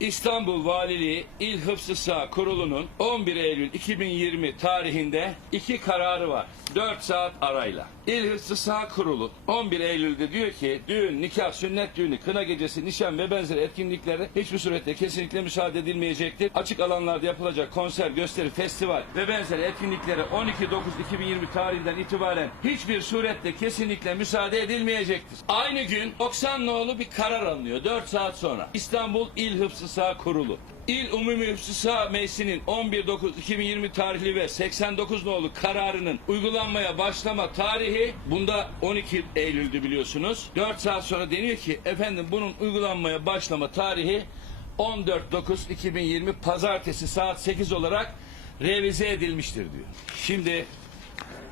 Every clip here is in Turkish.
İstanbul Valiliği İl Hıfzı Sağ Kurulu'nun 11 Eylül 2020 tarihinde iki kararı var. 4 saat arayla. İl Hıfzı Sağ Kurulu 11 Eylül'de diyor ki düğün, nikah, sünnet düğünü, kına gecesi, nişan ve benzeri etkinliklere hiçbir surette kesinlikle müsaade edilmeyecektir. Açık alanlarda yapılacak konser, gösteri, festival ve benzeri etkinliklere 12.9.2020 tarihinden itibaren hiçbir surette kesinlikle müsaade edilmeyecektir. Aynı gün 90 nolu bir karar alınıyor 4 saat sonra. İstanbul İl Hıfzı Sağ Kurulu. İl Umumi Hıfzı Sağ Meclisi'nin 11.9.2020 tarihli ve 89 nolu kararının uygulanmaya başlama tarihi bunda 12 Eylül'dü biliyorsunuz. 4 saat sonra deniyor ki efendim bunun uygulanmaya başlama tarihi 14.9.2020 pazartesi saat 8 olarak revize edilmiştir diyor. Şimdi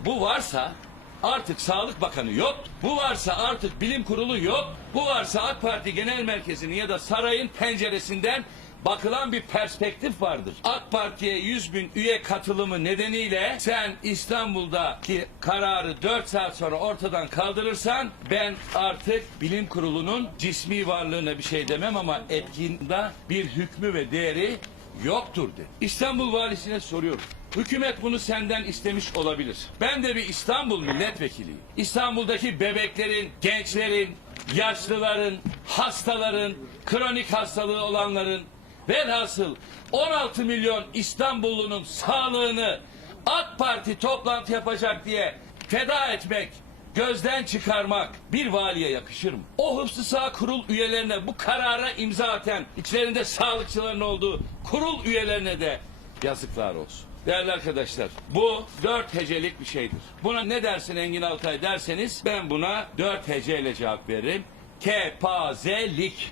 bu varsa artık Sağlık Bakanı yok. Bu varsa artık Bilim Kurulu yok. Bu varsa AK Parti Genel Merkezi'nin ya da sarayın penceresinden bakılan bir perspektif vardır. AK Parti'ye 100 bin üye katılımı nedeniyle sen İstanbul'daki kararı 4 saat sonra ortadan kaldırırsan ben artık bilim kurulunun cismi varlığına bir şey demem ama etkinde bir hükmü ve değeri yoktur de. İstanbul valisine soruyorum. Hükümet bunu senden istemiş olabilir. Ben de bir İstanbul milletvekiliyim. İstanbul'daki bebeklerin, gençlerin, yaşlıların, hastaların, kronik hastalığı olanların velhasıl 16 milyon İstanbullunun sağlığını AK Parti toplantı yapacak diye feda etmek gözden çıkarmak bir valiye yakışır mı? O hıfzı sağ kurul üyelerine bu karara imza atan, içlerinde sağlıkçıların olduğu kurul üyelerine de yazıklar olsun. Değerli arkadaşlar bu dört hecelik bir şeydir. Buna ne dersin Engin Altay derseniz ben buna dört heceyle cevap veririm. Kepazelik.